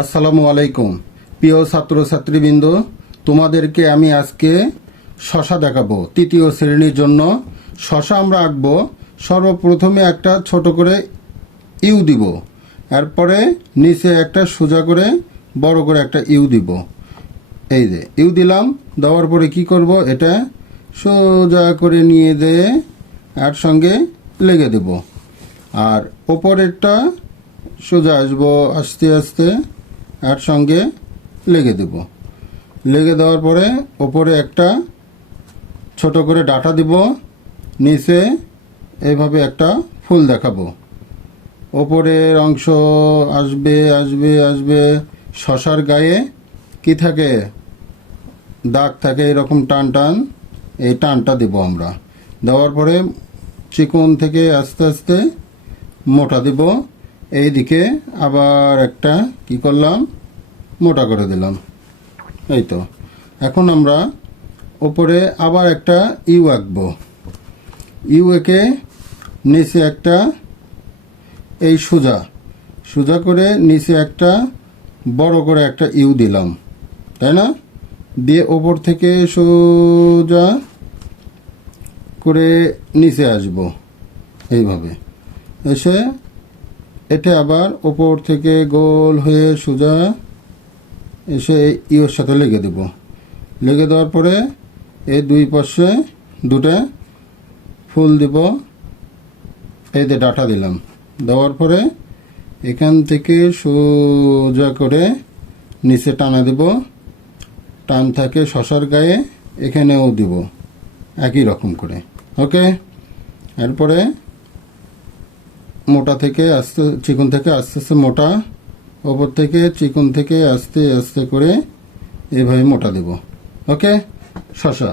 আসসালামু আলাইকুম প্রিয় ছাত্রছাত্রীবৃন্দ, তোমাদেরকে আমি আজকে শশা দেখাবো। তৃতীয় শ্রেণীর জন্য শশা আমরা আঁকবো। সর্বপ্রথমে একটা ছোট করে ইউ দিব, এরপরে নিচে একটা সোজা করে বড় করে একটা ইউ দিব। এই যে ইউ দিলাম, দেওয়ার পরে কি করব, এটা সোজা করে নিয়ে যেয়ে এর সঙ্গে লেগে দেব। আর ওপরেরটা সোজা আসবো, আস্তে আস্তে এর সঙ্গে লেগে দেব। লেগে দেওয়ার পরে ওপরে একটা ছোট করে ডাটা দিব, নিচে এইভাবে একটা ফুল দেখাবো। ওপরের অংশ আসবে আসবে আসবে, শশার গায়ে কি থাকে, দাগ থাকে, এরকম টান টান, এই টানটা দেব আমরা। দেওয়ার পরে চিকন থেকে আস্তে আস্তে মোটা দিব। এই দিকে আবার একটা কি করলাম, মোটা করে দিলাম। এই তো, এখন আমরা ওপরে আবার একটা ইউ আঁকবো। ইউ এঁকে নিচে একটা এই সোজা সোজা করে নিচে একটা বড় করে একটা ইউ দিলাম, তাই না? দিয়ে ওপর থেকে সোজা করে নিচে আসব, এইভাবে এসে এটা আবার ওপর থেকে গোল হয়ে সোজা এসে ইউর সাথে লেগে দেব। লেগে দেওয়ার পরে এই দুই পাশে দুটা ফুল দিব। এই যে ডাটা দিলাম, দেওয়ার পরে এখান থেকে সোজা করে নিচে টানা দেব। টান থাকে শশার গায়ে, এখানেও দিব একই রকম করে। ওকে, এরপরে মোটা থেকে আস্তে, চিকন থেকে আস্তে আস্তে মোটা, ওপর থেকে চিকন থেকে আস্তে আস্তে করে এইভাবে মোটা দেব। ওকে, শশা।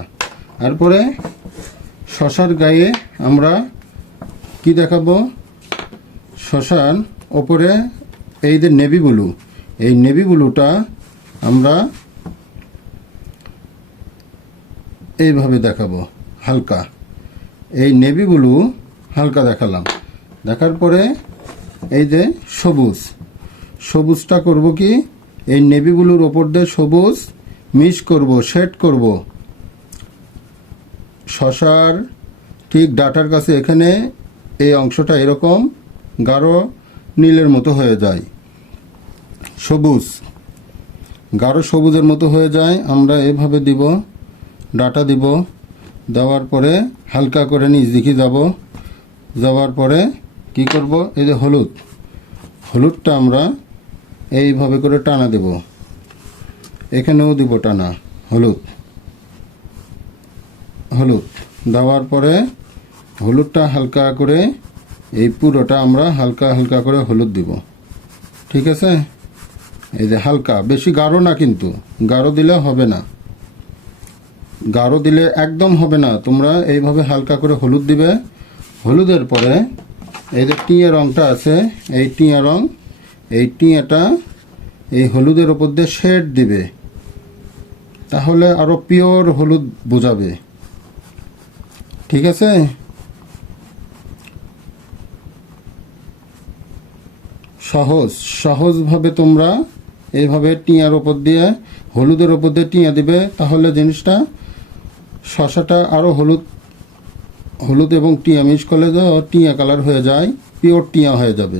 এরপরে শশার গায়ে আমরা কি দেখাবো, শশার ওপরে এই যে নেভি ব্লু, এই নেভি ব্লুটা আমরা এইভাবে দেখাবো হালকা। এই নেভি ব্লু হালকা দেখালাম। দেখার পরে এই যে সবুজ, সবুজটা করব কি, এই নেভি ব্লুর ওপর দিয়ে সবুজ মিক্স করব, শেড করব। শশার ঠিক ডাটার কাছে এখানে এই অংশটা এরকম গাঢ় নীলের মতো হয়ে যায়, সবুজ গাঢ় সবুজের মতো হয়ে যায়। আমরা এভাবে দিব, ডাটা দিব। দেওয়ার পরে হালকা করে নিচ দিকে যাব। যাওয়ার পরে কি করব, এই যে হলুদ, হলুদটা আমরা এইভাবে করে টানা দেব। এখানেও দিব টানা হলুদ। হলুদ দেওয়ার পরে হলুদটা হালকা করে, এই পুরোটা আমরা হালকা হালকা করে হলুদ দিব। ঠিক আছে, এই যে হালকা, বেশি গাঢ় না, কিন্তু গাঢ় দিলে হবে না, গাঢ় দিলে একদম হবে না। তোমরা এইভাবে হালকা করে হলুদ দিবে। হলুদের পরে এই যে টিয়া রঙটা আছে, এই টিয়া রং, এই টিয়াটা এই হলুদের ওপর দিয়ে শেড দিবে, তাহলে আরও পিওর হলুদ বোঝাবে। ঠিক আছে, সহজভাবে তোমরা এইভাবে টিয়ার ওপর দিয়ে, হলুদের ওপর দিয়ে টিয়া দিবে, তাহলে জিনিসটা শশাটা আরও হলুদ হলুদ এবং টিয়া মিক্স করলে টিয়া কালার হয়ে যায়, পিওর টিয়া হয়ে যাবে।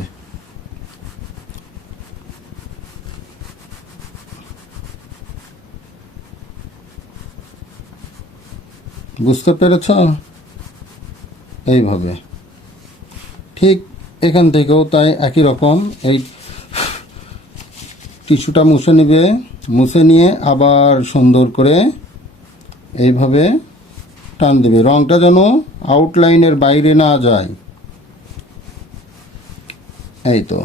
বুঝতে পেরেছ? এইভাবে ঠিক এখান থেকেও তাই একই রকম। এই টিস্যুটা মুছে নেবে, মুছে নিয়ে আবার সুন্দর করে এইভাবে টান দেবে, রঙটা যেন আউটলাইনের বাইরে না যায়। এই তো,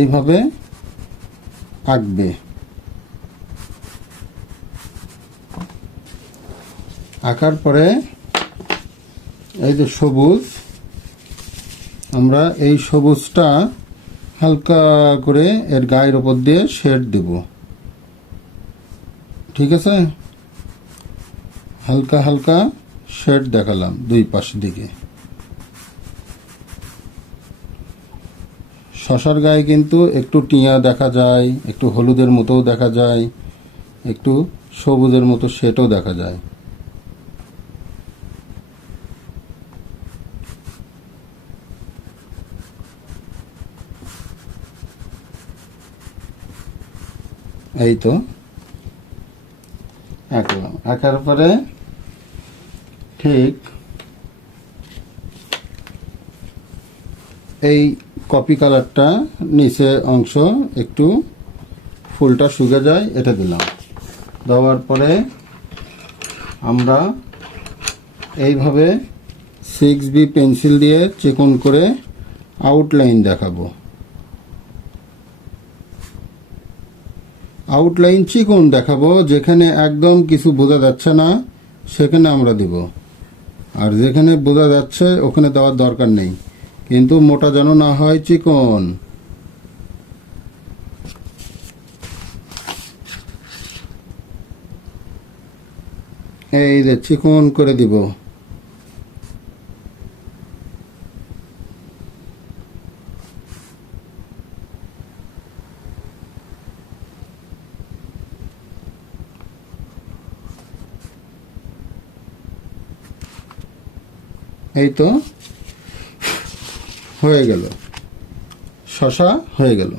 এইভাবে আঁকবে। আঁকার পরে এই যে সবুজ, আমরা এই সবুজটা হালকা করে এর গায়ের উপর দিয়ে শেড দেব। ঠিক আছে, হালকা হালকা শেড দেখালাম দুই পাশ দিকে। শশার গায়ে কিন্তু একটু টিয়া দেখা যায়, একটু হলুদের মতোও দেখা যায়, একটু সবুজের মতো শেডও দেখা যায়। এই তো আঁকলাম। আঁকার পরে ঠিক এই কপি কালারটা নিচে অংশ একটু ফুলটা শুকে যায়, এটা দিলাম। দেওয়ার পরে আমরা এইভাবে 6B পেন্সিল দিয়ে চিকন করে আউটলাইন দেখাবো। আউটলাইন চিকন দেখাবো, যেখানে একদম কিছু বোঝা যাচ্ছে না সেখানে আমরা দিব, আর যেখানে বোঝা যাচ্ছে ওখানে দেওয়ার দরকার নেই, কিন্তু মোটা যেন না হয়, চিকন। এই যে চিকন করে দিব। এই তো হয়ে গেল, শশা হয়ে গেল।